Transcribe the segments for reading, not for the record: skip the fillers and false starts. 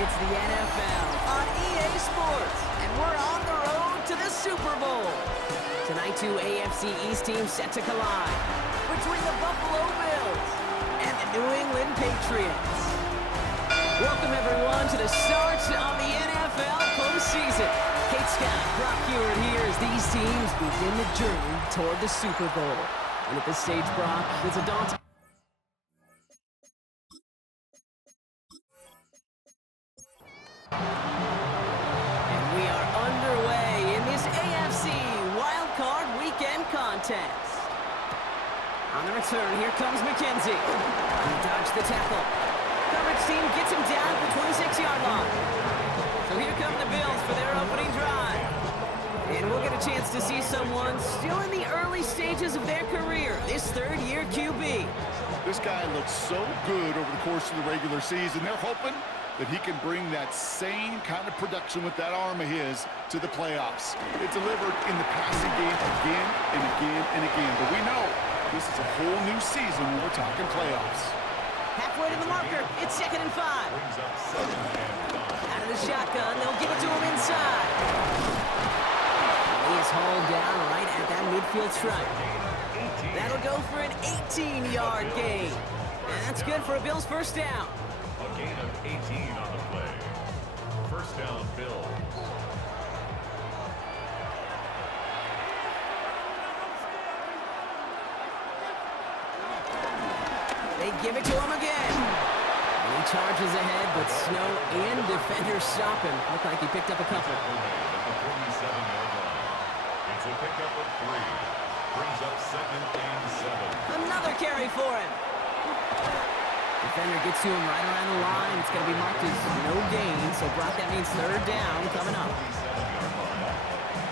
It's the NFL on EA Sports, and we're on the road to the Super Bowl. Tonight, two AFC East teams set to collide between the Buffalo Bills and the New England Patriots. Welcome, everyone, to the start of the NFL postseason. Kate Scott, Brock Hewitt here as these teams begin the journey toward the Super Bowl. And at this stage, Brock, it's a daunting... And we are underway in this AFC Wildcard Weekend contest. On the return, here comes McKenzie. He dodged the tackle. Coverage team gets him down at the 26-yard line. So here come the Bills for their opening drive. And we'll get a chance to see someone still in the early stages of their career, this third-year QB. This guy looks so good over the course of the regular season. They're hoping that he can bring that same kind of production with that arm of his to the playoffs. It delivered in the passing game again and again and again. But we know this is a whole new season when we're talking playoffs. Halfway to the marker, it's 2nd and 5. Out of the shotgun, they'll give it to him inside. He is hauled down right at that midfield stripe. That'll go for an 18-yard gain. And that's good for a Bills first down. A gain of 18 on the play. First down, Bills. They give it to him again. And he charges ahead, but Snow and defenders stop him. Look like he picked up a couple. At the 47-yard line. It's a pickup of 3. Brings up 2nd and 7. Another carry for him. Defender gets to him right around the line. It's going to be marked as no gain. So, Brock, that means third down coming up. 47-yard line.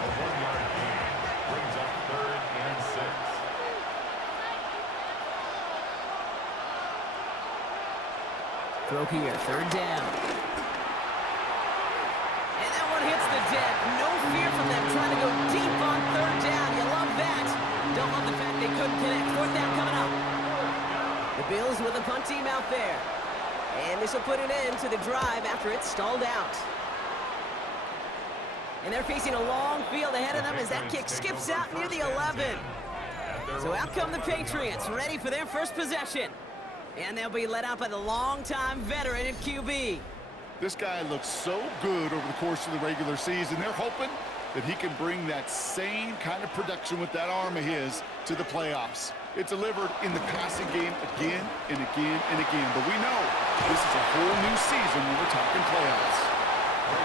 A 1-yard gain. Brings up 3rd and 6. Throw here, third down. And that one hits the deck. No fear from them trying to go deep on third down. You love that. Don't love the fact they couldn't connect. Fourth down coming up. The Bills with a punt team out there. And this will put an end to the drive after it's stalled out. And they're facing a long field ahead of them as that kick skips out near the 11. So out come the Patriots, ready for their first possession. And they'll be led out by the longtime veteran at QB. This guy looks so good over the course of the regular season. They're hoping that he can bring that same kind of production with that arm of his to the playoffs. It delivered in the passing game again and again and again. But we know this is a whole new season when we're talking playoffs.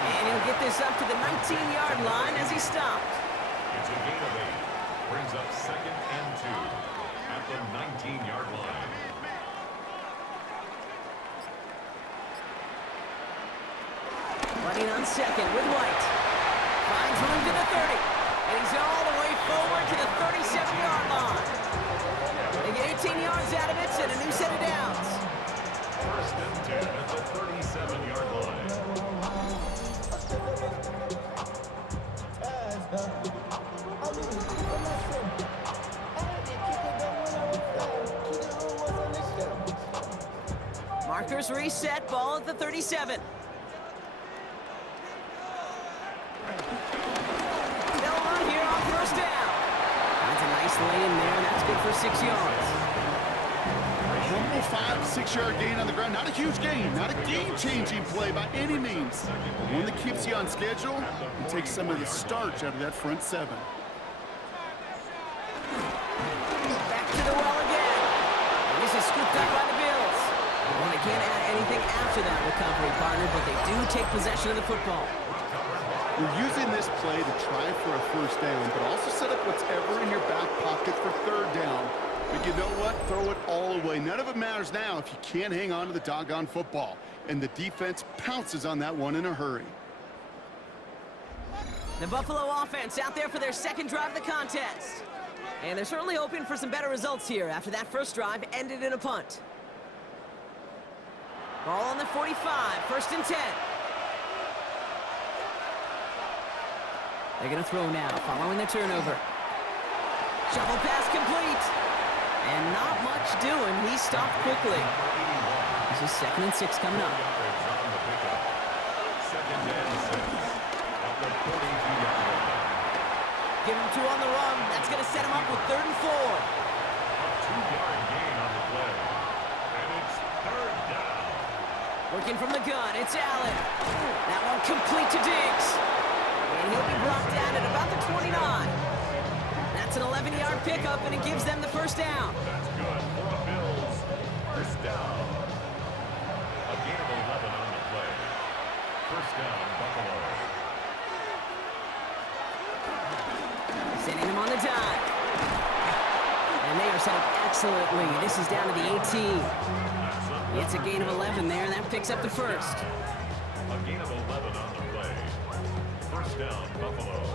And he'll get this up to the 19-yard line as he stopped. It's a gain of 8. Brings up 2nd and 2 at the 19-yard line. Running on second with White. Finds room to the 30. And he's all the way forward to the 37-yard line. They get 18 yards out of it and a new set of downs. 1st and 10 at the 37-yard line. Markers reset, ball at the 37. They'll run here on first down. That's a nice lay in there, and that's good for 6 yards. Humble 5-6-yard gain on the ground. Not a huge gain, not a game-changing play by any means. But one that keeps you on schedule and takes some of the starch out of that front 7. Back to the well again. And this is scooped up by the Bills. Well, they can't add anything after that recovery, partner, but they do take possession of the football. We're using this play to try for a first down, but also set up whatever in your back pocket for third down. But you know what? Throw it all away. None of it matters now if you can't hang on to the doggone football. And the defense pounces on that one in a hurry. The Buffalo offense out there for their second drive of the contest. And they're certainly hoping for some better results here after that first drive ended in a punt. Ball on the 45, 1st and 10. They're going to throw now, following the turnover. Shovel pass complete. And not much doing. He stopped quickly. This is 2nd and 6 coming up. Working from the gun, it's Allen. That one complete to Diggs. And he'll be brought down at about the 29. That's an 11-yard pickup, and it gives them the first down. That's good for the Bills. First down. A gain of 11 on the play. First down, Buffalo. Sending him on the dive. And they are set up excellently. This is down to the 18. It's a gain of 11 there, and that picks up the first. A gain of 11 on the play. First down, Buffalo.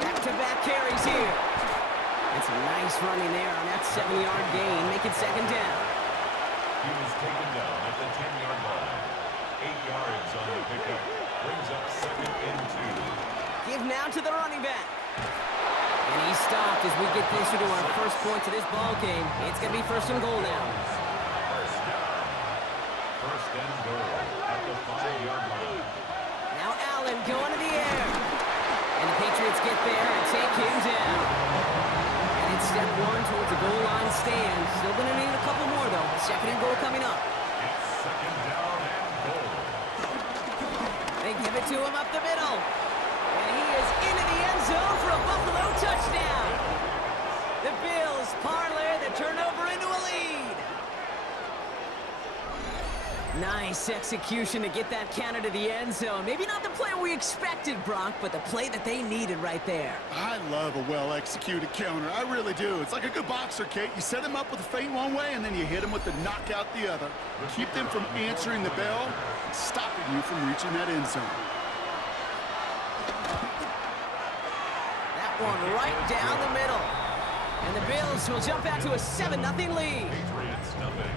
Back-to-back carries here. And some nice running there on that 7-yard gain. Make it second down. He was taken down at the 10-yard line. 8 yards on the pickup. Brings up second and 2. Give now to the running back. And he's stopped as we get closer to our first point to this ball game. It's going to be first and goal now. First down. First and goal at the 5-yard line. Now Allen going to the air. And the Patriots get there and take him down. And it's step one towards the goal line stand. Still going to need a couple more, though. Second and goal coming up. It's second down and goal. They give it to him up the middle. And he is into the end zone for a Buffalo touchdown. The Bills parlay the turnover into a lead. Nice execution to get that counter to the end zone. Maybe not the play we expected, Brock, but the play that they needed right there. I love a well-executed counter. I really do. It's like a good boxer, Kate. You set him up with a feint one way, and then you hit him with the knockout the other. Keep them from answering the bell, stopping you from reaching that end zone. That one right down the middle. And the Bills will jump out to a 7-0 lead. Patriots nothing.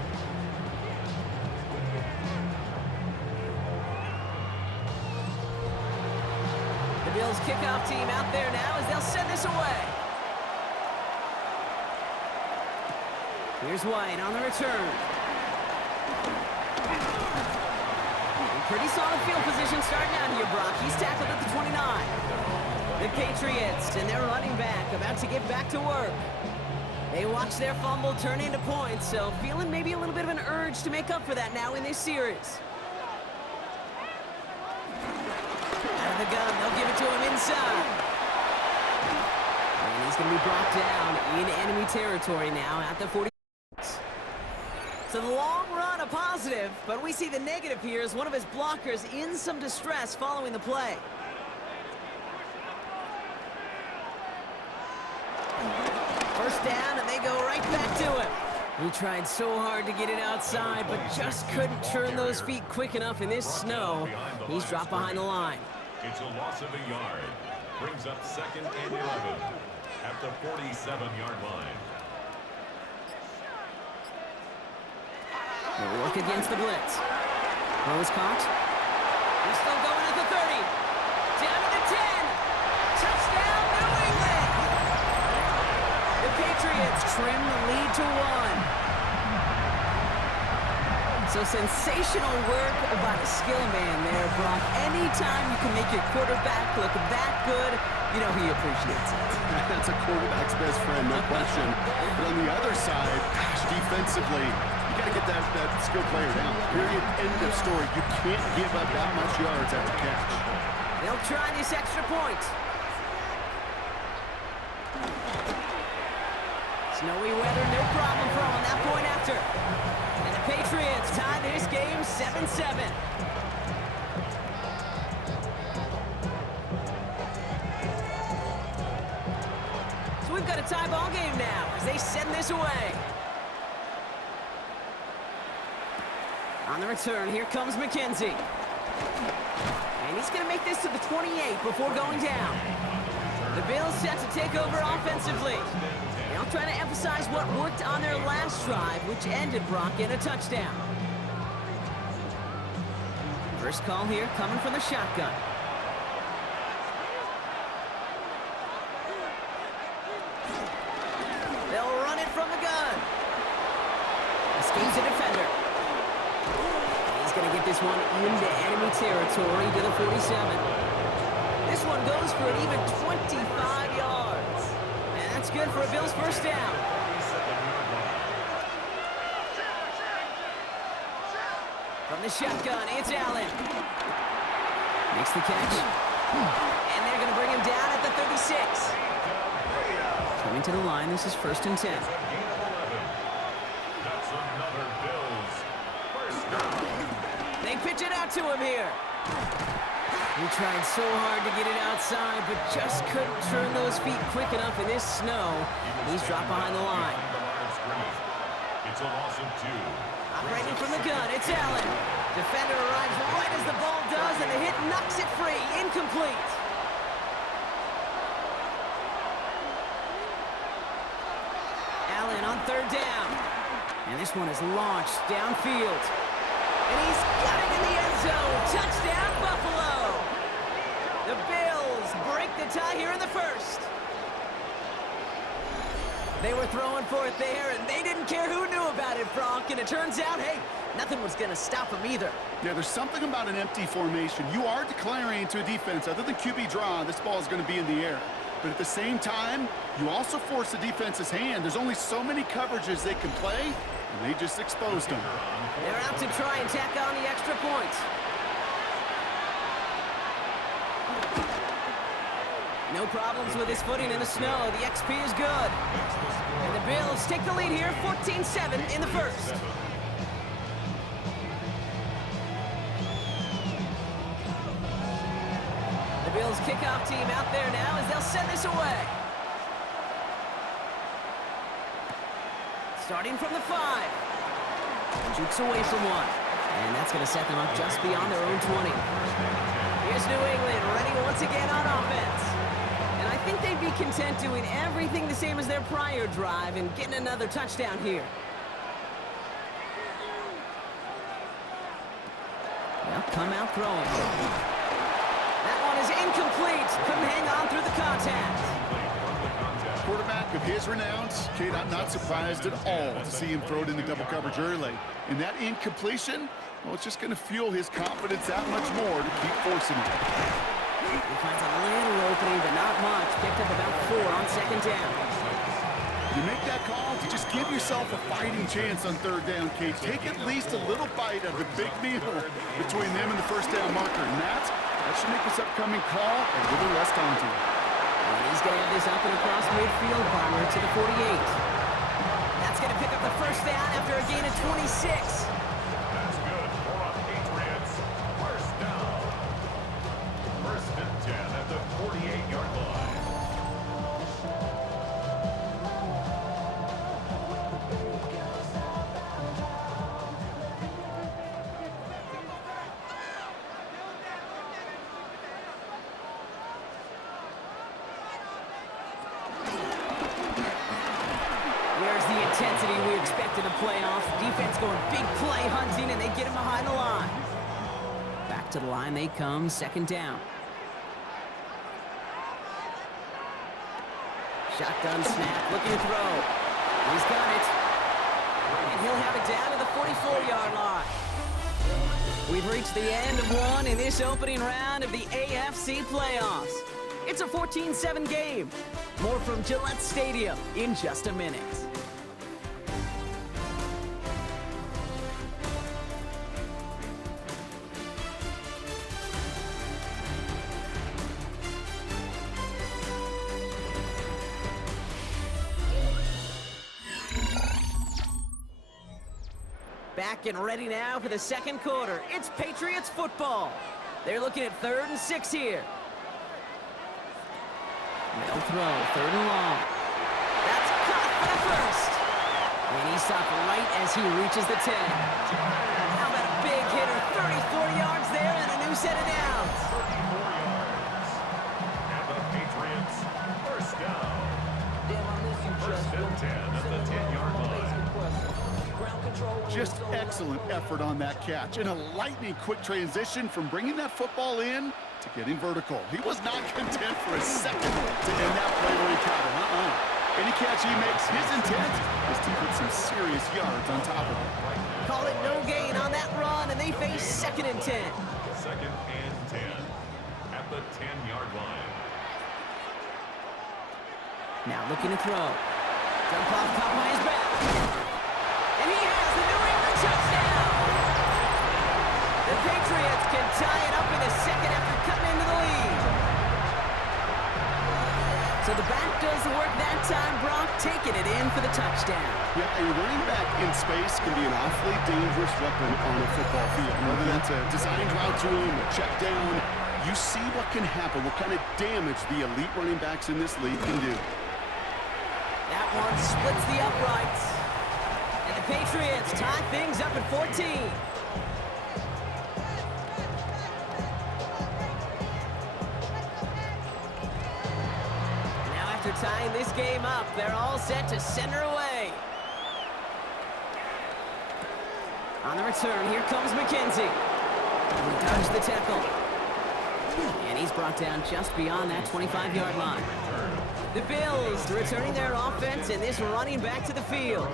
The Bills kickoff team out there now as they'll send this away. Here's White on the return. In pretty solid field position starting out here, Brock. He's tackled at the 29. The Patriots and their running back about to get back to work. They watch their fumble turn into points, so feeling maybe a little bit of an urge to make up for that now in this series. Out of the gun, they'll give it to him inside. And he's going to be brought down in enemy territory now at the 40. So the long run a positive, but we see the negative here as one of his blockers in some distress following the play. First down, and they go right back to him. He tried so hard to get it outside, but just couldn't turn those feet quick enough in this snow. He's dropped behind the line. It's a loss of a yard. Brings up second and 11 at the 47-yard line. They'll work against the blitz. Throw is caught. He's still going at the 30. Down to the 10. Touchdown, New England! The Patriots trim the lead to 1. So sensational work by the skill man there, Brock. Anytime you can make your quarterback look that good, you know he appreciates it. That's a quarterback's best friend, no question. But on the other side, gosh, defensively, you got to get that skill player down. Period. End of story. You can't give up that much yards after catch. They'll try this extra point. Snowy weather, no problem for him on that point after. And the Patriots tie this game 7-7. So we've got a tie ball game now as they send this away. On the return, here comes McKenzie. And he's going to make this to the 28 before going down. The Bills set to take over offensively. And I'll try to emphasize what worked on their last drive, which ended, Brock, in a touchdown. First call here coming from the shotgun. They'll run it from the gun. Escapes a defender. And he's going to get this one into enemy territory to the 47. This this one goes for an even 25 yards. And that's good for a Bills first down. From the shotgun, it's Allen. Makes the catch. And they're going to bring him down at the 36. Coming to the line, this is 1st and 10. They pitch it out to him here. He tried so hard to get it outside, but just couldn't turn those feet quick enough in this snow. He's dropped behind the line. It's a loss of 2. Operating from the gun, it's Allen. Defender arrives right as the ball does, and the hit knocks it free. Incomplete. Allen on 3rd down. And this one is launched downfield. And he's got it in the end zone. Touchdown, Buffalo. The Bills break the tie here in the 1st. They were throwing for it there, and they didn't care who knew about it, Bronk. And it turns out, hey, nothing was going to stop them either. Yeah, there's something about an empty formation. You are declaring to a defense, other than QB draw, this ball is going to be in the air. But at the same time, you also force the defense's hand. There's only so many coverages they can play, and they just exposed them. They're out to try and tack on the extra point. No problems with his footing in the snow. The XP is good. And the Bills take the lead here, 14-7 in the 1st. The Bills kickoff team out there now as they'll send this away. Starting from the 5. Jukes away from one. And that's going to set them up just beyond their own 20. Here's New England ready once again on offense. And I think they'd be content doing everything the same as their prior drive and getting another touchdown here. They'll come out throwing. That one is incomplete. Couldn't hang on through the contact. Quarterback of his renowns, Kate, I'm not surprised at all to see him throw it into double coverage early. And that incompletion, well, it's just going to fuel his confidence that much more to keep forcing it. He finds a little opening, but not much. Picked up about 4 on 2nd down. You make that call to just give yourself a fighting chance on 3rd down, Kate. Take at least a little bite of the big meal between them and the 1st down marker. And that should make this upcoming call a little less daunting. And he's going to have this up and across midfield, Palmer to the 48. That's going to pick up the 1st down after a gain of 26. That's good for a Patriots. 1st down. 1st and 10 at the 48-yard line. Where's the intensity we expect in the playoffs? Defense going big play hunting, and they get him behind the line. Back to the line they come, 2nd down. Shotgun snap, looking to throw. He's got it. And he'll have it down to the 44-yard line. We've reached the end of one in this opening round of the AFC playoffs. It's a 14-7 game. More from Gillette Stadium in just a minute. Back and ready now for the 2nd quarter. It's Patriots football. They're looking at 3rd and 6 here. They'll throw, 3rd and long. That's caught for the 1st. And he stopped right as he reaches the 10. How about a big hitter, 34 yards there and a new set of downs. 34 yards. And the Patriots, 1st down. 1st and 10 at the 10-yard line. Just excellent effort on that catch. And a lightning-quick transition from bringing that football in to getting vertical. He was not content for a second to end that play where he caught it. Any catch he makes, his intent is to put some serious yards on top of it. Call it no gain on that run, and they face 2nd and 10. 2nd and 10 at the 10-yard line. Now looking to throw. Dump off, caught by his back. And he has the New England touchdown! The Patriots can tie it up in a second after cutting into the lead. So the back does the work that time, Brock, taking it in for the touchdown. Yeah, a running back in space can be an awfully dangerous weapon on a football field. Whether that's a designed route to him, a check down, you see what can happen, what kind of damage the elite running backs in this league can do. That one splits the uprights. And the Patriots tie things up at 14. After tying this game up, they're all set to center away. On the return, here comes McKenzie. He dodged the tackle. And he's brought down just beyond that 25-yard line. The Bills returning their offense and this running back to the field.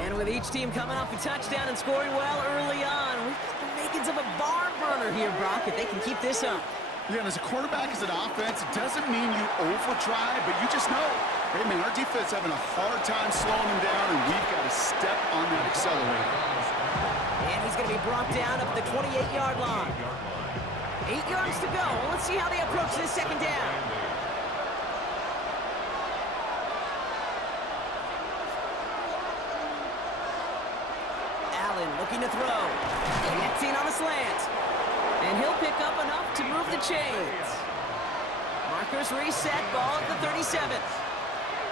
And with each team coming off a touchdown and scoring well early on, we've got the makings of a barn burner here, Brock, if they can keep this up. Yeah, and as a quarterback, as an offense, it doesn't mean you over-try, but you just know, hey, man, our defense having a hard time slowing them down, and we've got to step on that accelerator. And he's going to be brought down up the 28-yard line. 8 yards to go. Let's see how they approach this second down. Allen looking to throw. Connecting on a slant. And he'll pick up enough to move the chains. Markers reset, ball at the 37th.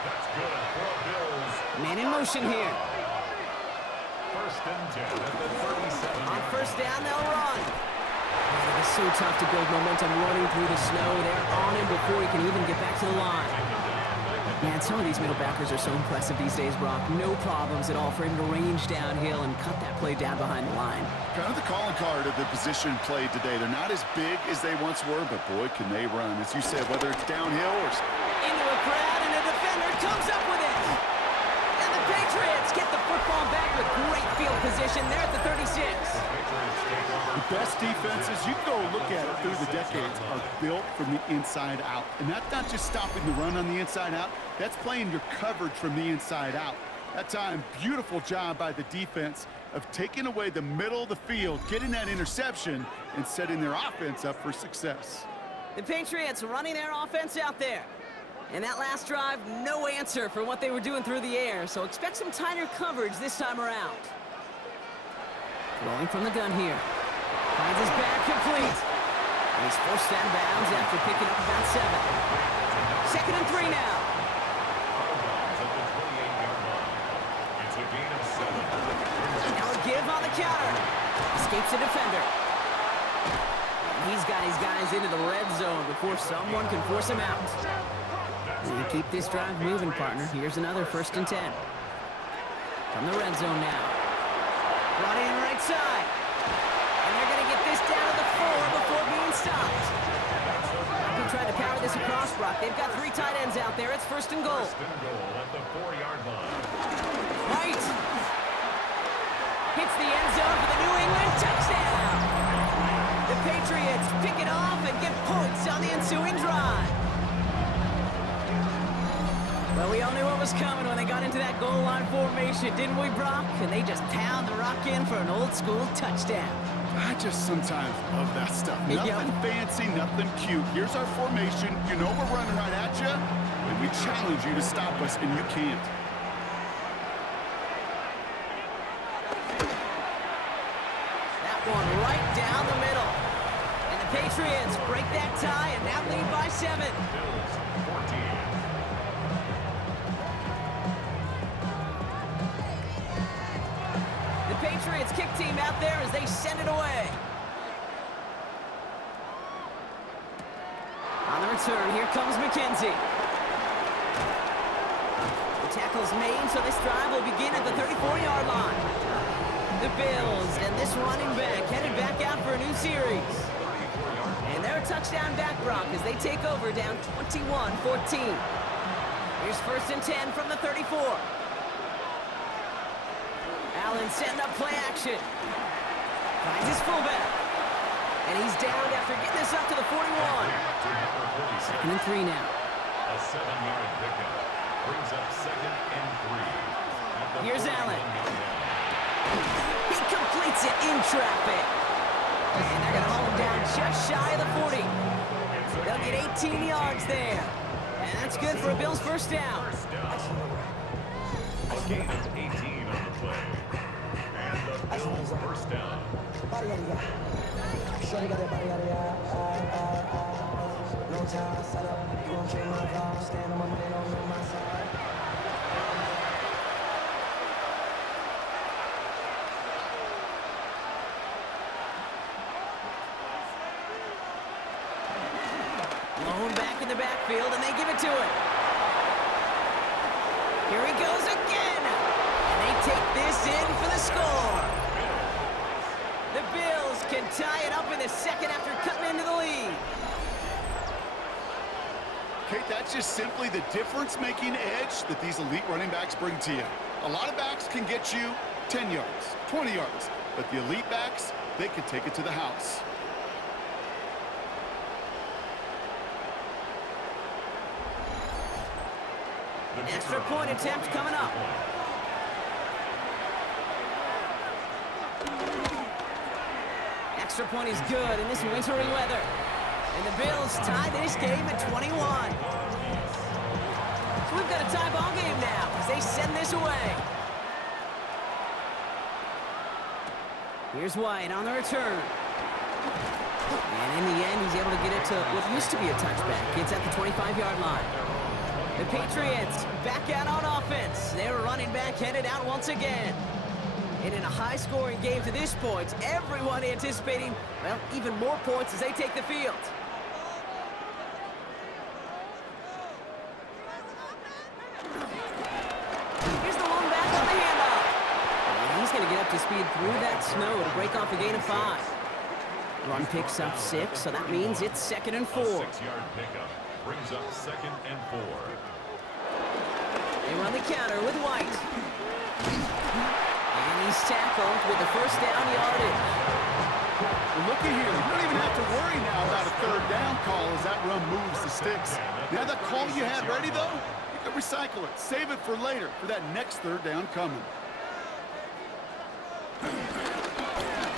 That's good for Bills. Man in motion here. First and 10 at the 37. On first down, they'll run. Man, it's so tough to build momentum running through the snow. They're on him before he can even get back to the line. Man, some of these middle backers are so impressive these days, Brock. No problems at all for him to range downhill and cut that play down behind the line. Kind of the calling card of the position played today. They're not as big as they once were, but boy, can they run. As you said, whether it's downhill or... Into a crowd, and a defender comes up with it. And the Patriots get the football back with great field position. They're at the 36. The best defenses, you can go look at it through the decades, are built from the inside out. And that's not just stopping the run on the inside out. That's playing your coverage from the inside out. That time, beautiful job by the defense of taking away the middle of the field, getting that interception, and setting their offense up for success. The Patriots running their offense out there. And that last drive, no answer for what they were doing through the air, so expect some tighter coverage this time around. Throwing from the gun here. Finds his back complete. And he's forced out of bounds after picking up about 7. 2nd and 3 now. It's a gain of 7. Now a give on the counter. Escapes the defender. And he's got his guys into the red zone before someone can force him out. You keep this drive moving, partner. Here's another 1st and 10. From the red zone now. Brought in right side. And they're going to get this down to the 4 before being stopped. They're trying to power this across, Brock. They've got 3 tight ends out there. It's 1st and goal. 1st and goal at the 4-yard line. Right. Hits the end zone for the New England touchdown. The Patriots pick it off and get points on the ensuing drive. Well, we all knew what was coming when they got into that goal line formation, didn't we, Brock? And they just pound the rock in for an old-school touchdown. I just sometimes love that stuff. Nothing fancy, nothing cute. Here's our formation. You know we're running right at you, and we challenge you to stop us, and you can't. That one right down the middle. And the Patriots break that tie and now lead by 7. Bills 14. Patriots kick team out there as they send it away. On the return, here comes McKenzie. The tackle's made, so this drive will begin at the 34-yard line. The Bills and this running back headed back out for a new series. And they're a touchdown back, Brock, as they take over down 21-14. Here's 1st and 10 from the 34. Allen setting up play action. Finds his fullback. And he's down after getting this up to the 41. Second and 3 now. A 7-yard pickup brings up second and 3. Here's Allen. He completes it in traffic. And they're going to hold him down just shy of the 40. They'll get 18 yards there. And that's good for a Bills first down. A gain of 18 on the play. And the Bills first down. Lone back in the backfield, and they give it to him. Here he goes again. And they take this in for the score. The Bills can tie it up in the second after cutting into the lead. Kate, that's just simply the difference-making edge that these elite running backs bring to you. A lot of backs can get you 10 yards, 20 yards, but the elite backs, they can take it to the house. Extra point attempt coming up. Extra point is good in this wintry weather. And the Bills tie this game at 21. So we've got a tie ball game now as they send this away. Here's White on the return. And in the end, he's able to get it to what used to be a touchback. It's at the 25-yard line. The Patriots back out on offense. They're running back headed out once again. And in a high-scoring game to this point, everyone anticipating, well, even more points as they take the field. Here's the one back on the handoff. And he's going to get up to speed through that snow to break off a gain of 5. Run picks up 6, so that means it's second and 4. A 6-yard pickup brings up second and 4. They run the counter with White. And he's tackled with the first down yardage. Well, looky here. You don't even have to worry now about a third down call as that run moves the sticks. Now that call you had ready, though, you can recycle it. Save it for later for that next third down coming.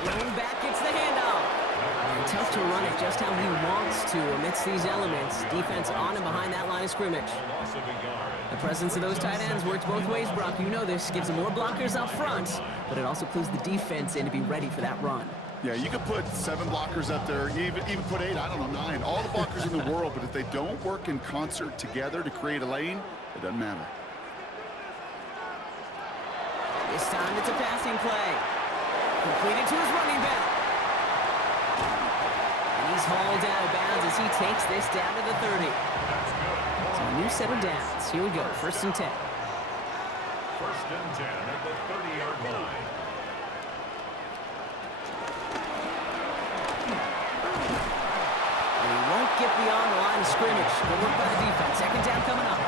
Running back gets the handoff. And tough to run it just how he wants to amidst these elements. Defense on and behind that line of scrimmage. Loss of a yard. The presence of those tight ends works both ways, Brock. You know this. Gives them more blockers up front, but it also clues the defense in to be ready for that run. Yeah, you could put 7 blockers up there, even put 8, I don't know, 9. All the blockers in the world, but if they don't work in concert together to create a lane, it doesn't matter. This time it's a passing play. Completed to his running back. And he's hauled out of bounds as he takes this down to the 30. So a new set of downs. Here we go, first and 10. First and 10 at the 30-yard line. And he won't get beyond the line of scrimmage. Good work by the defense. Second down coming up.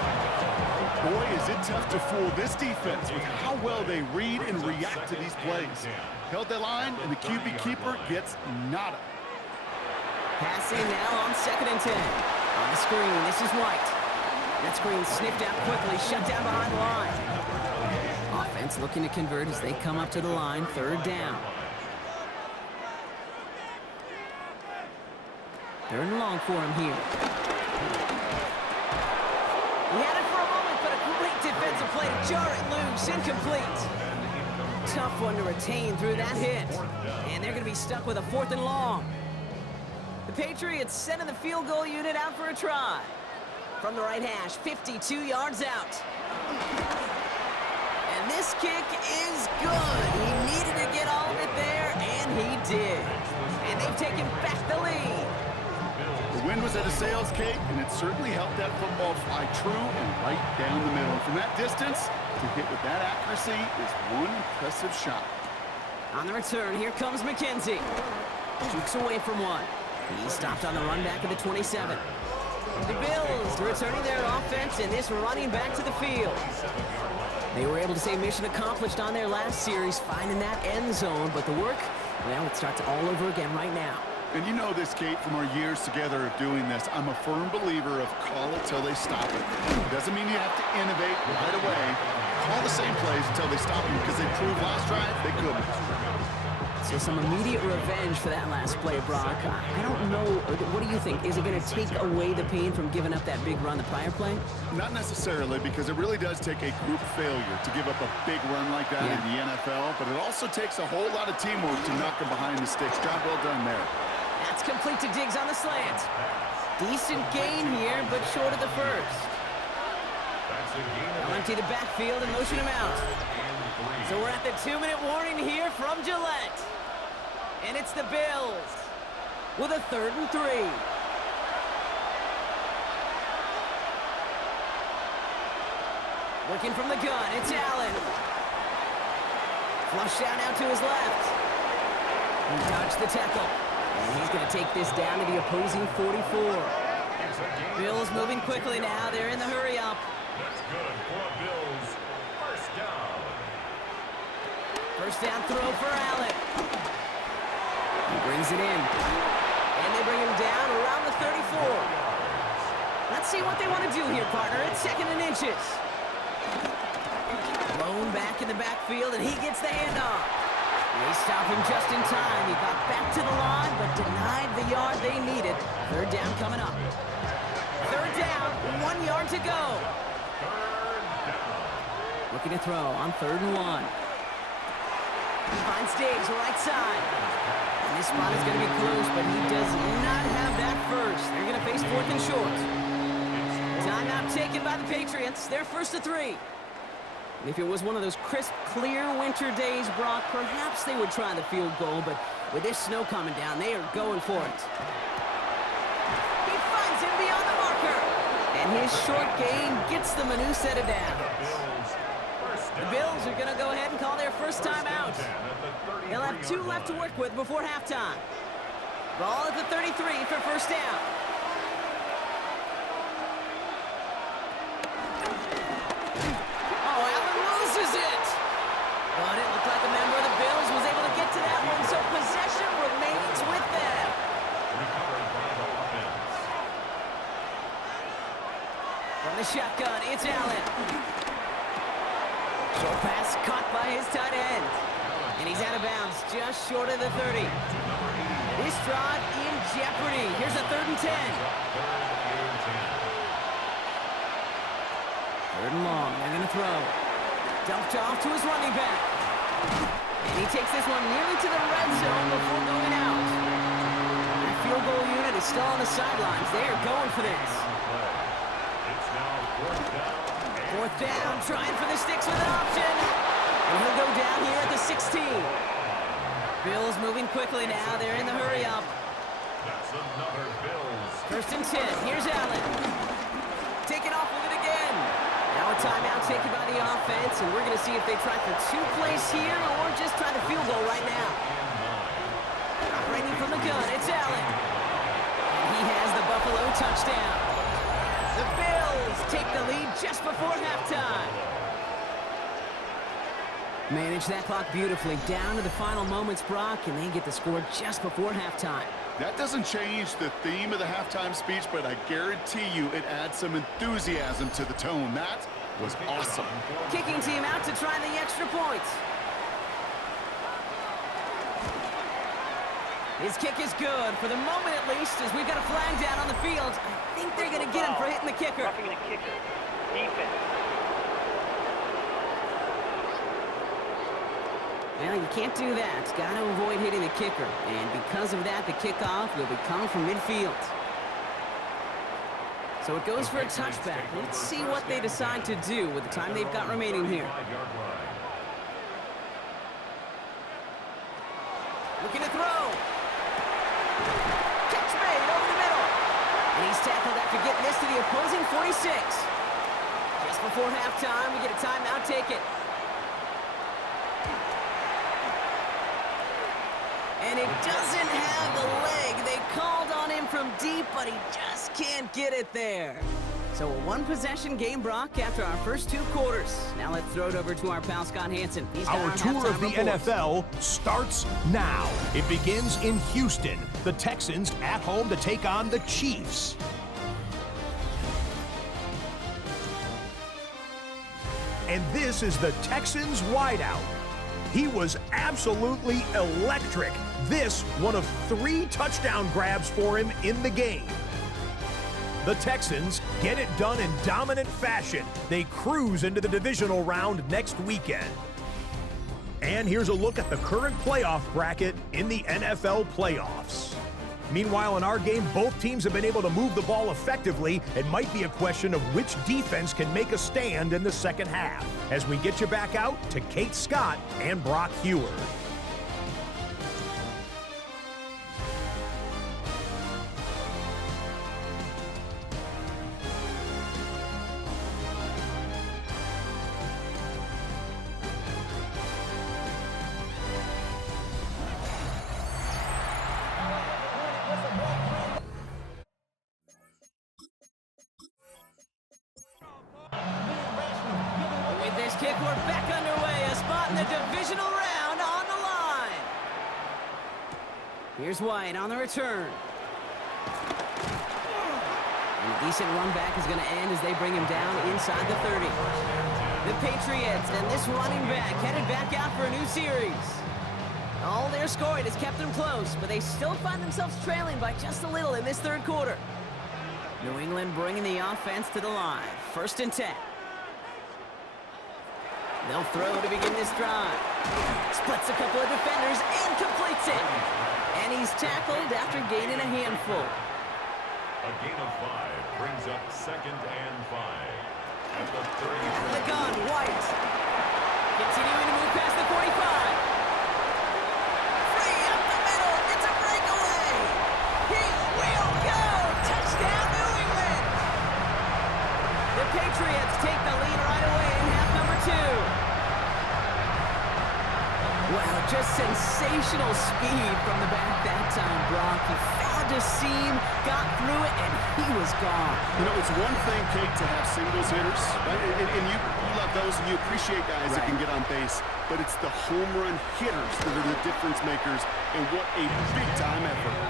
Boy, is it tough to fool this defense with how well they read and react to these plays. Held that line, and the QB keeper gets nada. Passing now on second and 10. On the screen, this is White. That screen sniffed out quickly, shut down behind the line. Offense looking to convert as they come up to the line, third down. Third and long for him here. He had it for a moment, but a great defensive play to jar it loose, incomplete. Tough one to retain through that hit. And they're going to be stuck with a 4th and long. The Patriots sending the field goal unit out for a try. From the right hash, 52 yards out. And this kick is good. He needed to get all of it there, and he did. And they've taken back the lead. The wind was at a sales cake, and it certainly helped that football fly true and right down the middle. From that distance, to hit with that accuracy is one impressive shot. On the return, here comes McKenzie. Jukes away from one. He stopped on the run back of the 27. The Bills returning their offense and this running back to the field. They were able to say mission accomplished on their last series, finding that end zone, but the work, well, it starts all over again right now. And you know this, Kate, from our years together of doing this. I'm a firm believer of call it till they stop it. Doesn't mean you have to innovate right away. Call the same plays until they stop them because they proved last drive they couldn't. So some immediate revenge for that last play, Brock. I don't know. What do you think? Is it going to take away the pain from giving up that big run the prior play? Not necessarily, because it really does take a group failure to give up a big run like that in the NFL, but it also takes a whole lot of teamwork to knock them behind the sticks. Job well done there. That's complete to Diggs on the slant. Decent gain here, but short of the first. They'll empty the backfield and motion him out. So we're at the 2-minute warning here from Gillette. And it's the Bills with a 3rd and 3. Working from the gun, it's Allen. Flush down out to his left. He dodged the tackle. And he's going to take this down to the opposing 44. Bills moving quickly now. They're in the hurry-up. That's good for Bills. First down. First down throw for Allen. He brings it in. And they bring him down around the 34. Let's see what they want to do here, partner. It's 2nd and inches. Blown back in the backfield, and he gets the handoff. They stop him just in time. He got back to the line, but denied the yard they needed. 3rd down coming up. 3rd down, 1 yard to go. Looking to throw on 3rd and 1. He finds Diggs right side. And this spot is going to be close, but he does not have that first. They're going to face 4th and short. Timeout taken by the Patriots. They're 1st to 3. If it was one of those crisp, clear winter days, Brock, perhaps they would try the field goal, but with this snow coming down, they are going for it. He finds him beyond the marker. And his short gain gets them a new set of downs. The Bills are going to go ahead and call their first timeout. They'll have 2 left to work with before halftime. Ball at the 33 for first down. Oh, Allen loses it. But it looked like a member of the Bills was able to get to that one, so possession remains with them. From the shotgun, it's Allen. Short pass caught by his tight end. And he's out of bounds, just short of the 30. This drive in jeopardy. Here's a 3rd and 10. 3rd and long, they're going to throw. Dumped off to his running back. And he takes this one nearly to the red zone before going out. That field goal unit is still on the sidelines. They are going for this. It's now 4th down. 4th down, trying for the sticks with an option. And he'll go down here at the 16. Bills moving quickly now. They're in the hurry-up. That's another Bills. 1st and 10. Here's Allen. Taking off with it again. Now a timeout taken by the offense, and we're going to see if they try for 2 plays here or just try the field goal right now. Operating from the gun, it's Allen. And he has the Buffalo touchdown. The Bills take the lead just before halftime. Manage that clock beautifully down to the final moments, Brock, and they get the score just before halftime. That doesn't change the theme of the halftime speech, but I guarantee you it adds some enthusiasm to the tone. That was awesome. Kicking team out to try the extra point. His kick is good, for the moment at least, as we've got a flag down on the field. I think they're going to get him for hitting the kicker. Roughing the kicker. Defense. Well, you can't do that. Got to avoid hitting the kicker. And because of that, the kickoff will be coming from midfield. So it goes for a touchback. Let's see what they decide to do with the time they've got remaining here. Looking to throw. Catch made over the middle. And he's tackled after getting this to the opposing 46. Just before halftime, we get a timeout taken. And it doesn't have the leg. They called on him from deep, but he just can't get it there. So a one-possession game, Brock, after our first 2 quarters. Now let's throw it over to our pal Scott Hansen. He's got Our tour of the reports. NFL starts now. It begins in Houston. The Texans at home to take on the Chiefs. And this is the Texans wideout. He was absolutely electric. This one of 3 touchdown grabs for him in the game. The Texans get it done in dominant fashion. They cruise into the divisional round next weekend. And here's a look at the current playoff bracket in the NFL playoffs. Meanwhile, in our game, both teams have been able to move the ball effectively. It might be a question of which defense can make a stand in the second half. As we get you back out to Kate Scott and Brock Heward. With this kick, we're back underway. A spot in the divisional round on the line. Here's White on the return. And a decent run back is going to end as they bring him down inside the 30. The Patriots and this running back headed back out for a new series. All their scoring has kept them close, but they still find themselves trailing by just a little in this third quarter. New England bringing the offense to the line. 1st and 10. They'll throw to begin this drive. Splits a couple of defenders and completes it. And he's tackled after gaining a handful. A gain of 5 brings up 2nd and 5. At the 30. And the gun, White. Continuing to move past the 45. Free up the middle. It's a breakaway. He will go. Touchdown, New England. The Patriots take the lead right away in half number 2. Wow, just sensational speed from the back that time, Brock. He found a seam, got through it, and he was gone. You know, it's one thing, Kate, to have singles hitters, right? And you love those, and you appreciate guys that can get on base. But it's the home run hitters that are the difference makers, and what a big-time effort.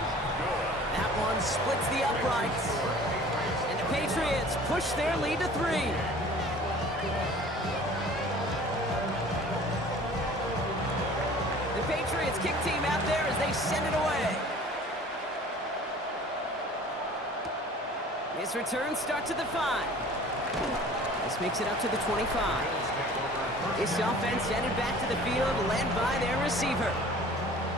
That one splits the uprights. And the Patriots push their lead to 3. The Patriots kick team out there as they send it away. His return starts at the 5. This makes it up to the 25. This offense headed back to the field, led by their receiver.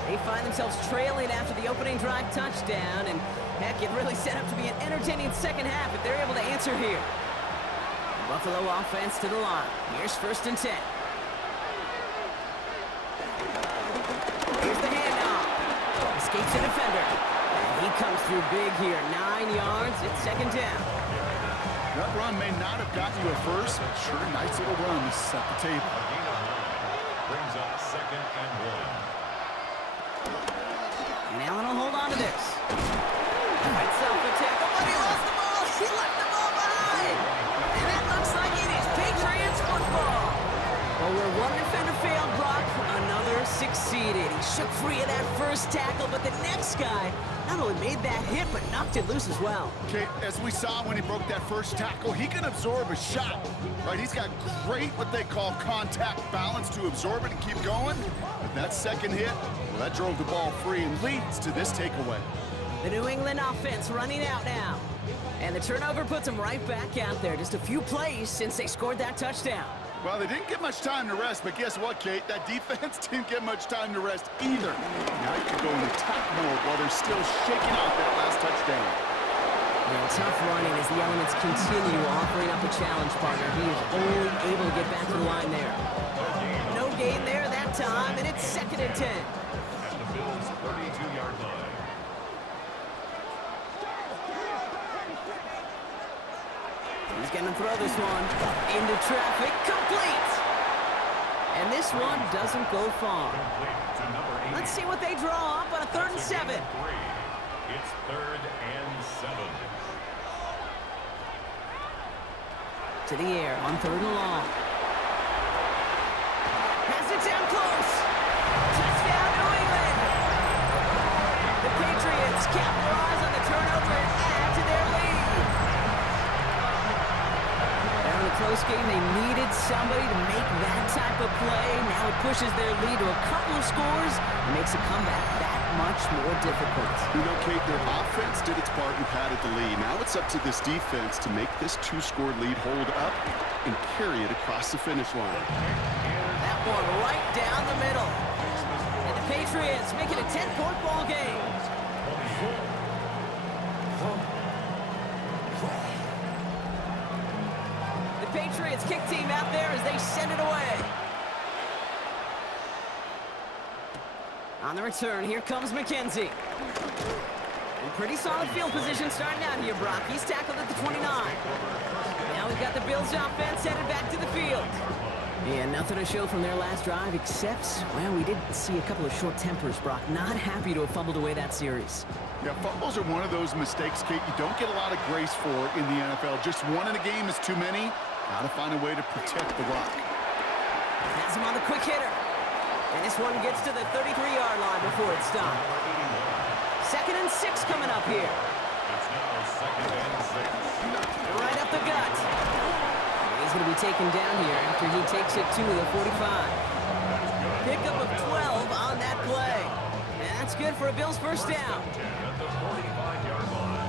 They find themselves trailing after the opening drive touchdown, and heck, it really set up to be an entertaining second half if they're able to answer here. The Buffalo offense to the line. Here's 1st and 10. Here's the handoff. Escapes the defender. And he comes through big here. 9 yards. It's 2nd down. That run may not have gotten you a first, but sure, nice little run to set the table. A gain of 9 brings up 2nd and 1. And Allen will hold on to this. Fights off the tackle, but he lost the ball. He left the ball behind. And that looks like it is Patriots football. Well, where one defender failed, Brock, another succeeded. He shook free of that first tackle, but the next guy not only made that hit, but knocked it loose as well. Okay, as we saw when he broke that first tackle, he can absorb a shot, right? He's got great, what they call contact balance to absorb it and keep going. But that second hit, well, that drove the ball free and leads to this takeaway. The New England offense running out now. And the turnover puts them right back out there. Just a few plays since they scored that touchdown. Well, they didn't get much time to rest, but guess what, Kate? That defense didn't get much time to rest either. Now you can go and attack more while they're still shaking out that last touchdown. And tough running as the elements continue offering up a challenge, partner. He is only able to get back to the line there. No gain there that time, and it's 2nd and 10. At the Bills' 32-yard line. He's going to throw this one into traffic, complete. And this one doesn't go far. Complete to number 80. Let's see what they draw up on a 3rd and 7. It's 3rd and 7. to the air on 3rd and long. Pass it down close. Touchdown, New England. The Patriots capitalize on the turnover and add to their lead. Now in a close game, they needed somebody to make that type of play. Now it pushes their lead to a couple of scores and makes a comeback that much more difficult. You know, Kate, their offense did its part and padded the lead. Now it's up to this defense to make this 2-score lead hold up and carry it across the finish line. That one right down the middle. And the Patriots make it a 10-point ball game. The Patriots kick team out there as they send it away. On the return, here comes McKenzie. In pretty solid field position starting out here, Brock. He's tackled at the 29. Now we've got the Bills offense headed back to the field. Yeah, nothing to show from their last drive except, well, we did see a couple of short tempers, Brock. Not happy to have fumbled away that series. Yeah, fumbles are one of those mistakes, Kate, you don't get a lot of grace for in the NFL. Just one in a game is too many. Got to find a way to protect the rock. Has him on the quick hitter. And this one gets to the 33-yard line before it's stopped. 2nd and 6 coming up here. It's now 2nd and 6. Right up the gut. And he's going to be taken down here after he takes it to the 45. Pickup of 12 on that play. And that's good for a Bills first down. 10 at the 45-yard line.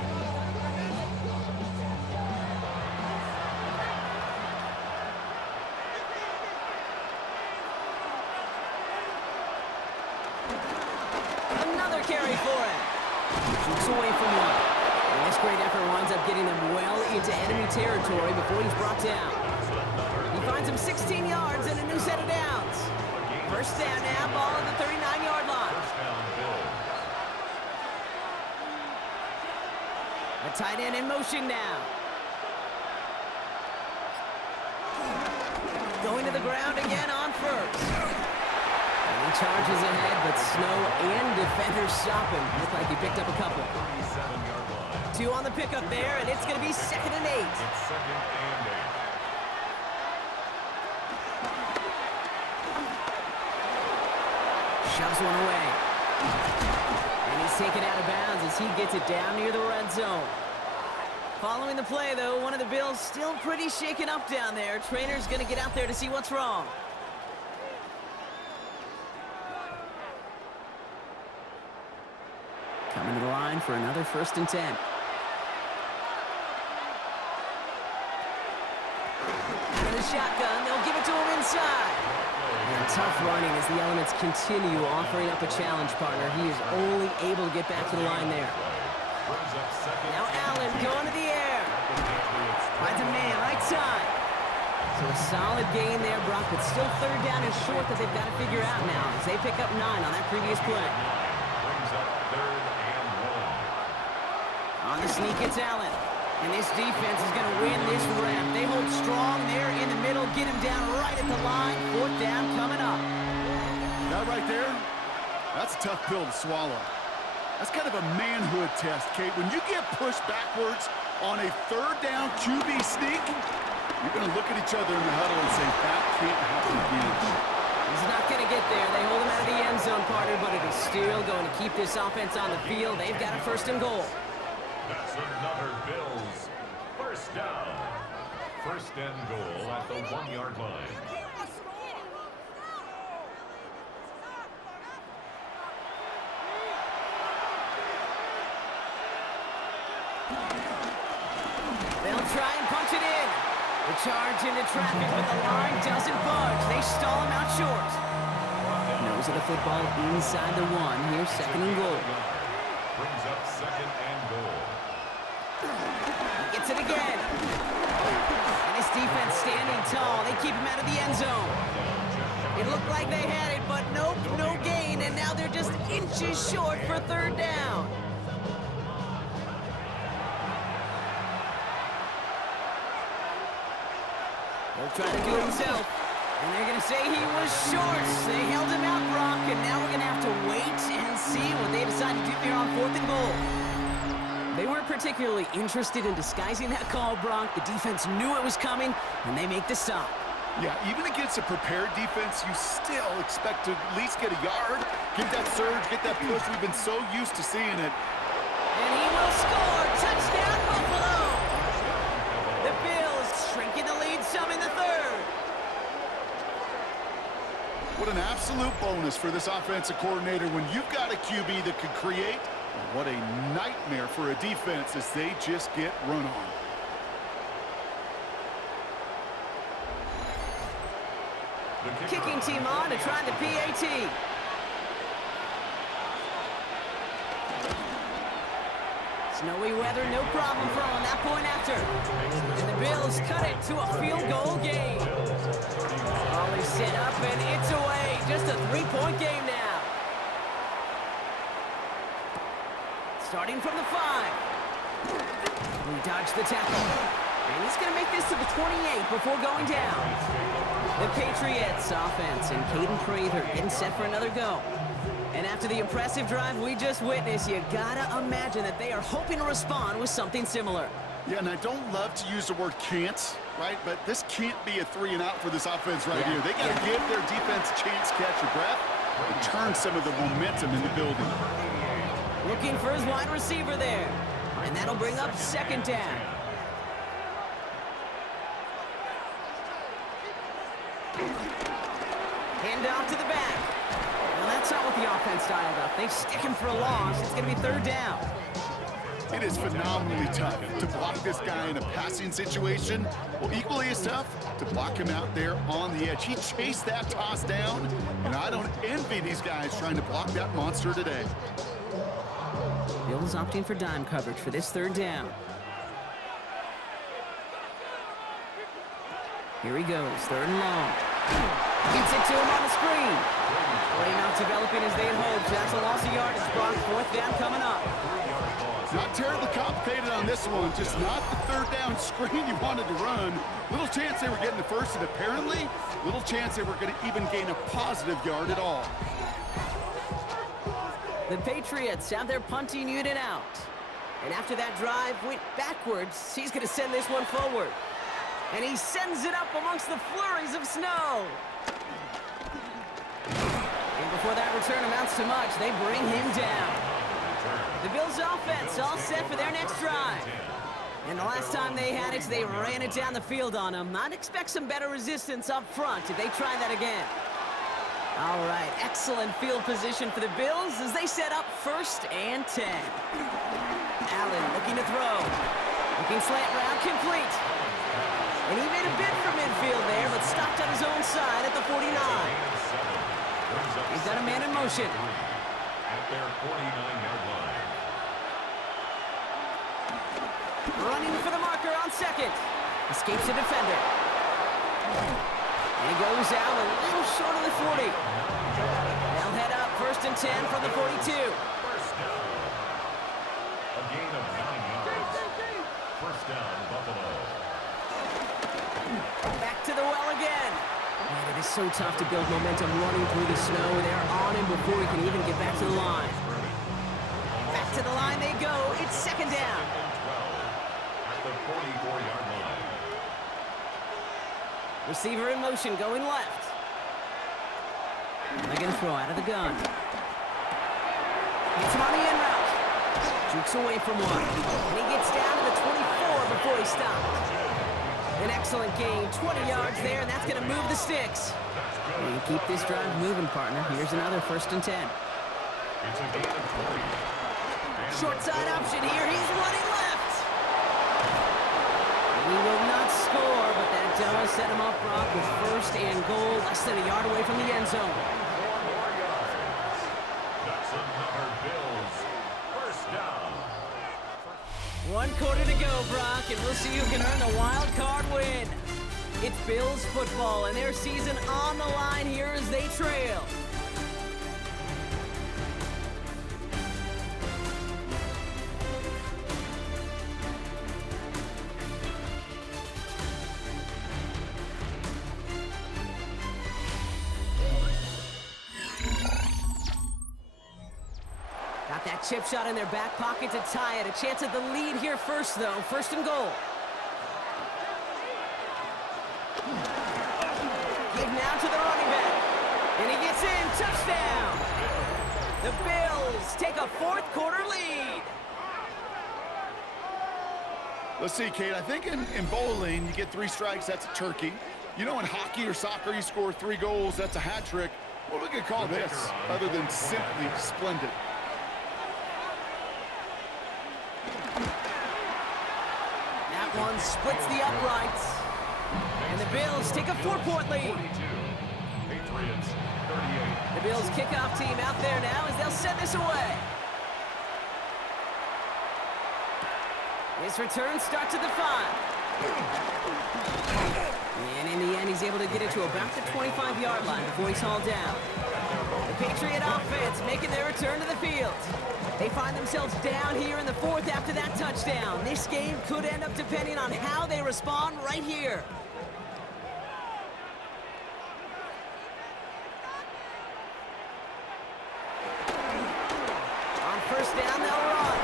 Another carry for him. Shoots away from one. And this great effort winds up getting them well into enemy territory before he's brought down. He finds him 16 yards and a new set of downs. First down now, ball at the 39-yard line. First down, Bills. A tight end in motion now. Going to the ground again on first. And he charges ahead, but Snow and defenders stop him. Look like he picked up a couple. 37-yard line. 2 on the pickup there, and it's going to be 2nd and 8. It's 2nd and 8. Shoves one away. And he's taken out of bounds as he gets it down near the red zone. Following the play, though, one of the Bills still pretty shaken up down there. Trainer's going to get out there to see what's wrong. Coming to the line for another 1st and 10. Out of the shotgun, they'll give it to him inside. And tough running as the elements continue offering up a challenge partner. He is only able to get back to the line there. Now Allen going to the air. Finds a man right side. So a solid gain there, Brock, but still 3rd down and short that they've got to figure out now as they pick up 9 on that previous play. Brings up 3rd and 1. On the sneak, it's Allen. And this defense is going to win this rep. They hold strong there in the middle, get him down right at the line. 4th down coming up. That right there, that's a tough pill to swallow. That's kind of a manhood test, Kate. When you get pushed backwards on a 3rd down QB sneak, you're going to look at each other in the huddle and say, that can't happen again. He's not going to get there. They hold him out of the end zone, partner, but it is still going to keep this offense on the field. They've got a 1st and goal. That's another Bills. First down. 1st and goal at the 1-yard line. They'll try and punch it in. The charge into traffic, but the line doesn't budge. They stall him out short. Nose of the football inside the 1. Here's 2nd and goal. Brings up 2nd and goal. He gets it again. And this defense standing tall. They keep him out of the end zone. It looked like they had it, but nope, no gain. And now they're just inches short for 3rd down. He'll try to do it himself. And they're going to say he was short. They held him out, Brock, and now we're going to have to wait and see what they decide to do here on 4th and goal. They weren't particularly interested in disguising that call, Brock. The defense knew it was coming, and they make the stop. Yeah, even against a prepared defense, you still expect to at least get a yard, get that surge, get that push. We've been so used to seeing it. And he will score. Touchdown, Buffalo! The Bills shrinking the lead some in the third. What an absolute bonus for this offensive coordinator when you've got a QB that could create. What a nightmare for a defense as they just get run on. Kicking team on to try the PAT. Snowy weather, no problem for him on that point after. And the Bills cut it to a field goal game. Ball is set up and it's away. Just a 3-point game now. Starting from the 5. We dodged the tackle. And he's going to make this to the 28 before going down. The Patriots offense and Caden Prather getting set for another go. And after the impressive drive we just witnessed, you gotta imagine that they are hoping to respond with something similar. Yeah, and I don't love to use the word can't, right? But this can't be a 3-and-out for this offense right here. They gotta give their defense a chance to catch your breath and turn some of the momentum in the building. Looking for his wide receiver there. And that'll bring up second down. Hand off to the back. Well, that's not what the offense dialed up. They stick him for a loss. It's going to be third down. It is phenomenally tough to block this guy in a passing situation. Well, equally as tough to block him out there on the edge. He chased that toss down, and I don't envy these guys trying to block that monster today. Bills opting for dime coverage for this third down. Here he goes, third and long. Gets it to him on the screen. Play not developing as they had hoped. That's a loss of yardage. Brock, fourth down coming up. Not terribly complicated on this one. Just not the third down screen you wanted to run. Little chance they were getting the first, and apparently, little chance they were going to even gain a positive yard at all. The Patriots have their punting unit out. And after that drive went backwards, he's going to send this one forward. And he sends it up amongst the flurries of snow. And before that return amounts to much, they bring him down. The Bills' offense all set for their next drive. And the last time they had it, they ran it down the field on him. I'd expect some better resistance up front if they try that again. All right, excellent field position for the Bills as they set up 1st and 10. Allen looking to throw. Looking slant route complete. And he made a bid for midfield there, but stopped on his own side at the 49. He's got a man in motion. At their 49-yard line. Running for the marker on second. Escapes the defender. And he goes out a little short of the 40. They'll head up 1st and 10 from the 42. First down. A gain of 9 yards. First down, Buffalo. Back to the well again. Man, it is so tough to build momentum running through the snow. They're on him before he can even get back to the line. Back to the line they go. It's second down. At the 44-yard line. Receiver in motion going left. They're going to throw out of the gun. Gets him on the end route. Jukes away from one. And he gets down to the 24 before he stops. An excellent gain, 20 yards there, and that's going to move the sticks. And keep this drive moving, partner. Here's another 1st and 10. It's a gain of 20. Short side option here. He's running left. And he will not score, but that does set him up, Brock, with 1st and goal, less than a yard away from the end zone. 4 more yards. That's another Bills. First down. 1 quarter to go, Brock, and we'll see who can earn the wild card win. It's Bills football, and their season on the line here as they trail. That chip shot in their back pocket to tie it. A chance at the lead here first, though. First and goal. Give now to the running back. And he gets in. Touchdown. The Bills take a fourth quarter lead. Let's see, Kate. I think in bowling, you get 3 strikes, that's a turkey. You know, in hockey or soccer, you score 3 goals, that's a hat trick. What we could call this other than simply splendid? That one splits the uprights. And the Bills take a 4-point lead. Patriots 38. The Bills kickoff team out there now as they'll send this away. This return starts at the 5. And in the end, he's able to get it to about the 25-yard line before he's hauled down. The Patriot offense making their return to the field. They find themselves down here in the 4th after that touchdown. This game could end up depending on how they respond right here. On first down, they'll run.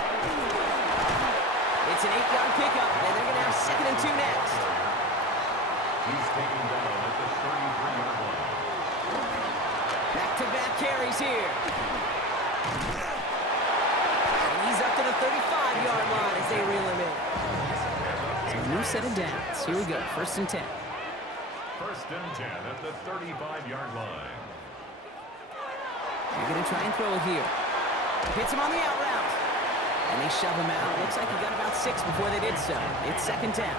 It's an 8-yard pickup, and they're going to have 2nd and 2 next. He's taken down at the 33-yard line. Back-to-back carries here. And he's up to the 35-yard line as they reel him in. So a new set of downs. Here we go, 1st and 10. 1st and 10 at the 35-yard line. They're going to try and throw it here. Hits him on the out route. And they shove him out. Looks like he got about 6 before they did so. It's 2nd down.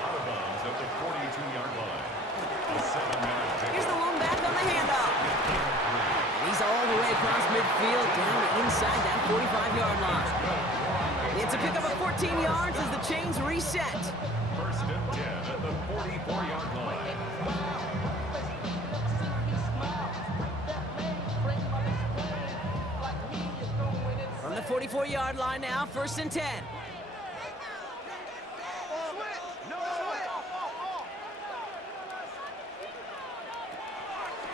Out of bounds at the 42-yard line. A 7-yard pick. Here's the lone back on the handoff. And he's all the way across midfield down inside that 45-yard line. It's a pickup of 14 yards as the chains reset. 1st and 10 at the 44-yard line. From the 44-yard line now, 1st and 10.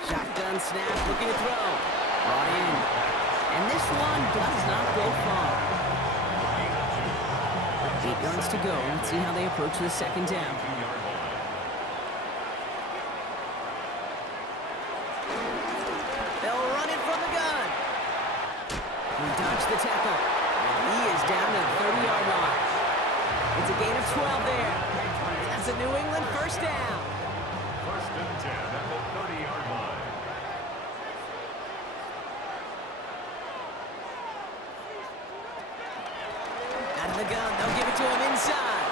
Shotgun snap, looking to throw. Brought in. And this one does not go far. 8 yards to go. Let's see how they approach the 2nd down. They'll run it from the gun. He dodged the tackle. And he is down to the 30-yard line. It's a gain of 12 there. And that's a New England 1st down. 1st and 10 at the 30-yard line. Out of the gun, they'll give it to him inside.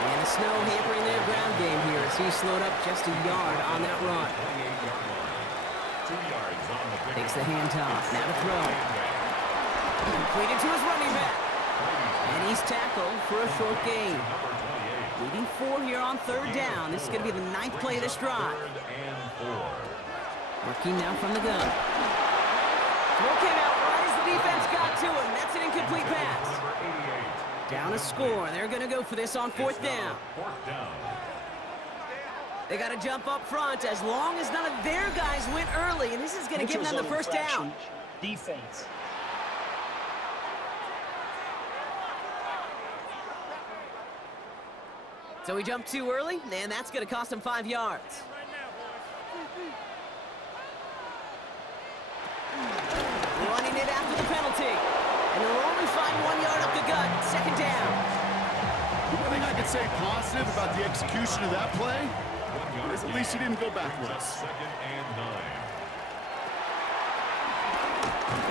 And the snow hampering their ground game here as he's slowed up just a yard on that run. 28-yard line. 2 yards on the pick. Takes the handoff, now to throw. Completed to his running back. And he's tackled for a short gain. Number 28. Leading 4 here on 3rd down. This is going to be the 9th play of this drive. 3rd and 4. Working now from the gun. Throw came out right as the defense got to him. That's an incomplete pass. Number 88. Down a score. They're going to go for this on 4th down. 4th down. They got to jump up front as long as none of their guys went early, and this is going to give them the 1st down. Defense. So he jumped too early, and that's going to cost him 5 yards. Running it after the penalty. And they'll only find 1 yard up the gut. 2nd down. The one thing I could say positive about the execution of that play is at least he didn't go backwards. 2nd and 9.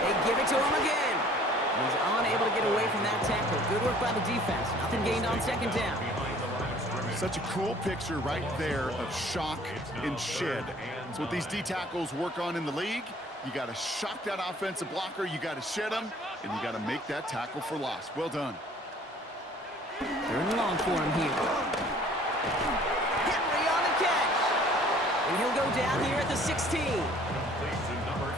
They give it to him again. He's unable to get away from that tackle. Good work by the defense. Nothing gained on 2nd down. Such a cool picture right there of shock and shed. It's what these D tackles work on in the league. You got to shock that offensive blocker, you got to shed him, and you got to make that tackle for loss. Well done. 3rd and long for him here. Henry on the catch. And he'll go down here at the 16.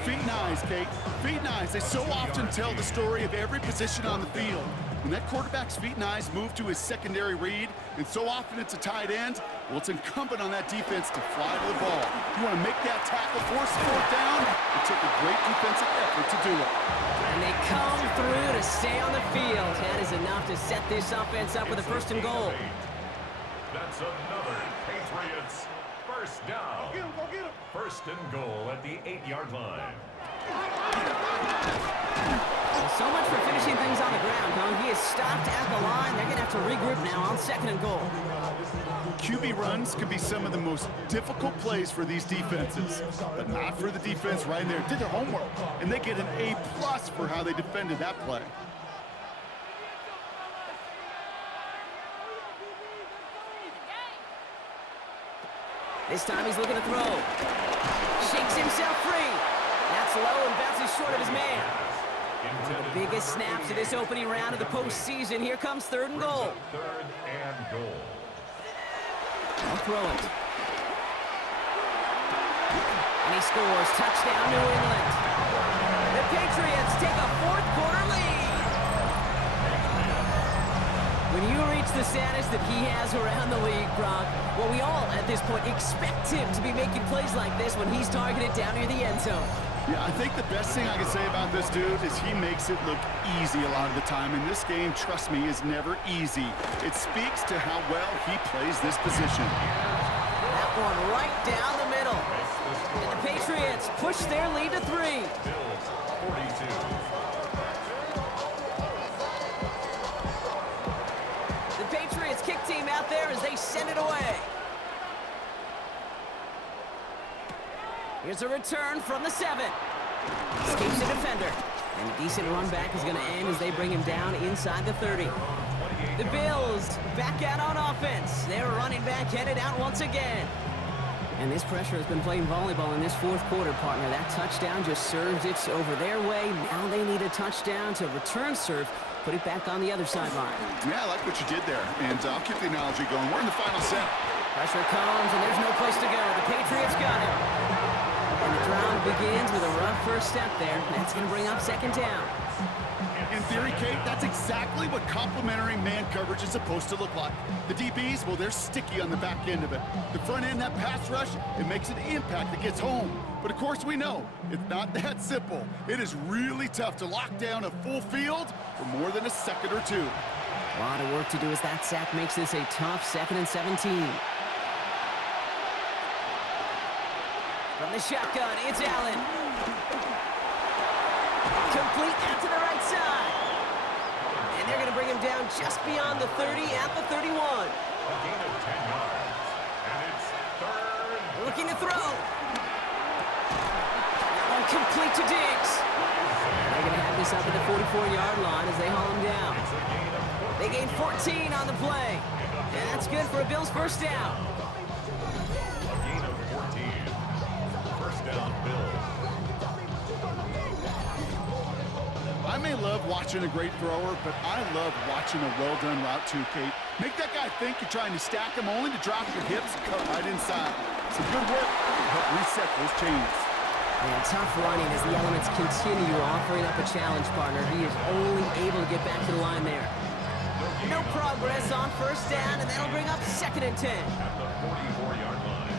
Feet and eyes, Kate. Feet and eyes. They so often tell the story of every position on the field. When that quarterback's feet and eyes move to his secondary read, and so often it's a tight end, Well, it's incumbent on that defense to fly to the ball. You want to make that tackle, force the fourth down. It took a great defensive effort to do it. And they come through to stay on the field. That is enough to set this offense up with a first and goal. That's another Patriots first down. Go get him. First and goal at the 8-yard line. So much for finishing things on the ground, huh? He is stopped at the line. They're going to have to regroup now on second and goal. QB runs can be some of the most difficult plays for these defenses, but not for the defense right there. Did their homework, and they get an A+ for how they defended that play. This time he's looking to throw. Shakes himself free. That's low and bounces short of his man. One of the biggest snaps of this opening round of the postseason. Here comes third and goal. Third and goal. I'll throw it. And he scores. Touchdown, New England. The Patriots take a fourth-quarter lead. When you reach the status that he has around the league, Brock, well, we all, at this point, expect him to be making plays like this when he's targeted down near the end zone. Yeah, I think the best thing I can say about this dude is he makes it look easy a lot of the time. And this game, trust me, is never easy. It speaks to how well he plays this position. That one right down the middle. And the Patriots push their lead to 3. Bills 42. The Patriots kick team out there as they send it away. Here's a return from the 7. Escapes the defender. And a decent run back is going to end as they bring him down inside the 30. The Bills back out on offense. Their running back headed out once again. And this pressure has been playing volleyball in this fourth quarter, partner. That touchdown just served it over their way. Now they need a touchdown to return serve, put it back on the other sideline. Yeah, I like what you did there. And I'll keep the analogy going. We're in the final set. Pressure comes, and there's no place to go. The Patriots got him. And the drive begins with a rough first step there. That's going to bring up second down. In theory, Kate, that's exactly what complementary man coverage is supposed to look like. The DBs, well, they're sticky on the back end of it. The front end, that pass rush, it makes an impact that gets home. But of course we know, it's not that simple. It is really tough to lock down a full field for more than a second or two. A lot of work to do as that sack makes this a tough 2nd and 17. From the shotgun, it's Allen. Complete out to the right side. And they're going to bring him down just beyond the 30 at the 31. A gain of 10 yards. And it's third. Looking to throw. That one complete to Diggs. They're going to have this up at the 44-yard line as they haul him down. It's a gain of 14. They gain 14 on the play. And that's good for a Bills first down. A gain of 14. First down, Bills. I may love watching a great thrower, but I love watching a well-done route too, Kate. Make that guy think you're trying to stack him only to drop your hips, cut right inside. Some good work to help reset those chains. And tough running as the elements continue offering up a challenge, partner. He is only able to get back to the line there. No progress on first down, and that'll bring up 2nd and 10. At the 44-yard line.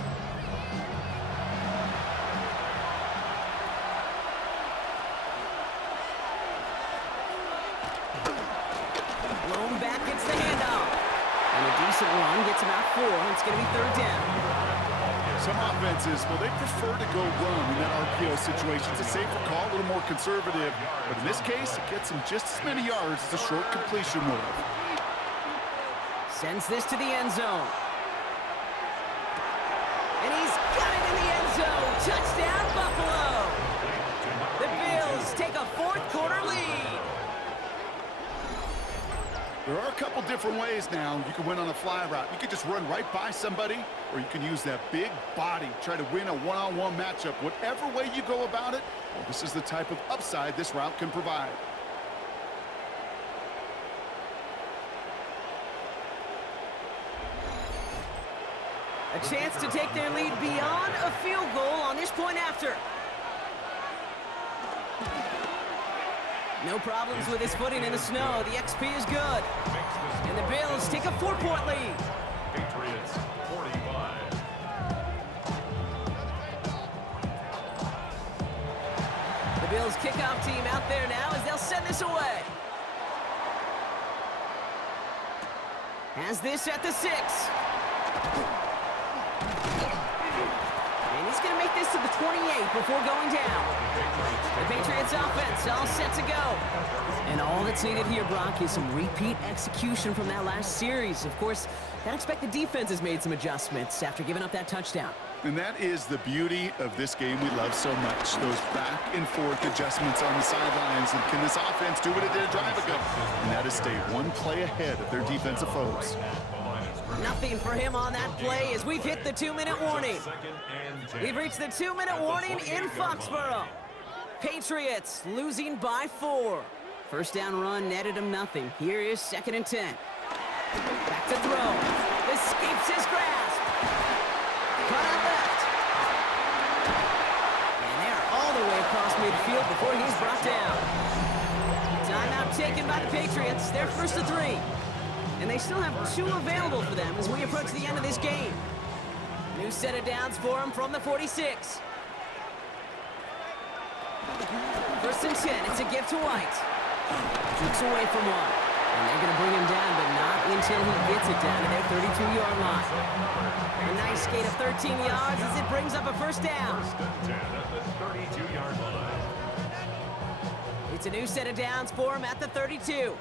Blown back gets the handoff. And a decent run gets about 4. It's going to be third down. Some offenses, well, they prefer to go run in that RPO situation. It's a safer call, a little more conservative. But in this case, it gets him just as many yards as a short completion would. Sends this to the end zone. And he's got it in the end zone. Touchdown, Buffalo. The Bills take a fourth-quarter lead. There are a couple different ways now you can win on a fly route. You could just run right by somebody, or you can use that big body, try to win a one-on-one matchup. Whatever way you go about it, well, this is the type of upside this route can provide. A chance to take their lead beyond a field goal on this point after. No problems with his footing in the snow. The XP is good. And the Bills take a 4-point lead. Patriots 45. Eagles kickoff team out there now as they'll send this away. Has this at the 6. And he's going to make this to the 28 before going down. The Patriots offense all set to go. And all that's needed here, Brock, is some repeat execution from that last series. Of course, I expect the defense has made some adjustments after giving up that touchdown. And that is the beauty of this game we love so much. Those back and forth adjustments on the sidelines. And can this offense do what it did a drive ago? And that is stay one play ahead of their defensive foes. Nothing for him on that play as we've hit the 2-minute warning. We've reached the 2-minute warning in Foxborough. Patriots losing by 4. First down run netted him nothing. Here is 2nd and 10. Back to throw. Escapes his grasp. Cut out left. And they're all the way across midfield before he's brought down. Timeout taken by the Patriots. They're 1st and 3. And they still have 2 available for them as we approach the end of this game. New set of downs for him from the 46. 1st and 10. It's a gift to White. Jukes away from one. And they're going to bring him down, but not until he gets it down to their 32-yard line. A nice skate of 13 yards as it brings up a 1st down. 1st and 10 at the 32-yard line. It's a new set of downs for him at the 32.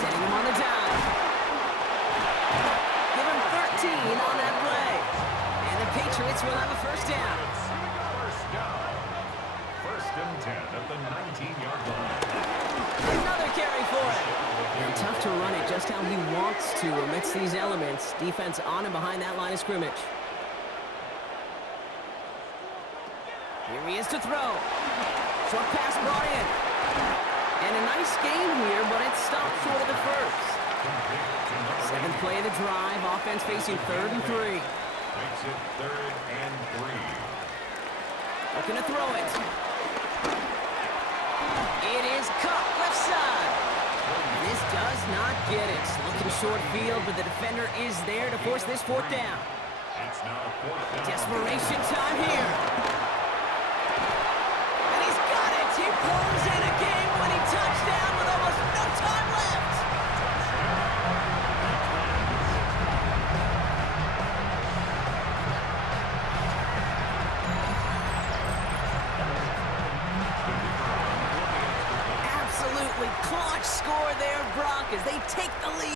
Setting him on the dive. Give him 13 on that play. And the Patriots will have a 1st down. First down. 1st and 10 at the 19-yard line. Another carry for him. And tough to run it just how he wants to amidst these elements. Defense on and behind that line of scrimmage. Here he is to throw. Short pass brought in. And a nice game here, but it stopped short of the 1st. 7th play of the drive. Offense facing 3rd and 3. Makes it 3rd and 3. Looking to throw it. It is caught left side. This does not get it. Looking short field, but the defender is there to force this 4th down. It's now 4th down. Desperation time here. And he's got it. He pulls in a game-winning touchdown with almost no time left. Absolutely clutch score there, Brock, as they take the lead.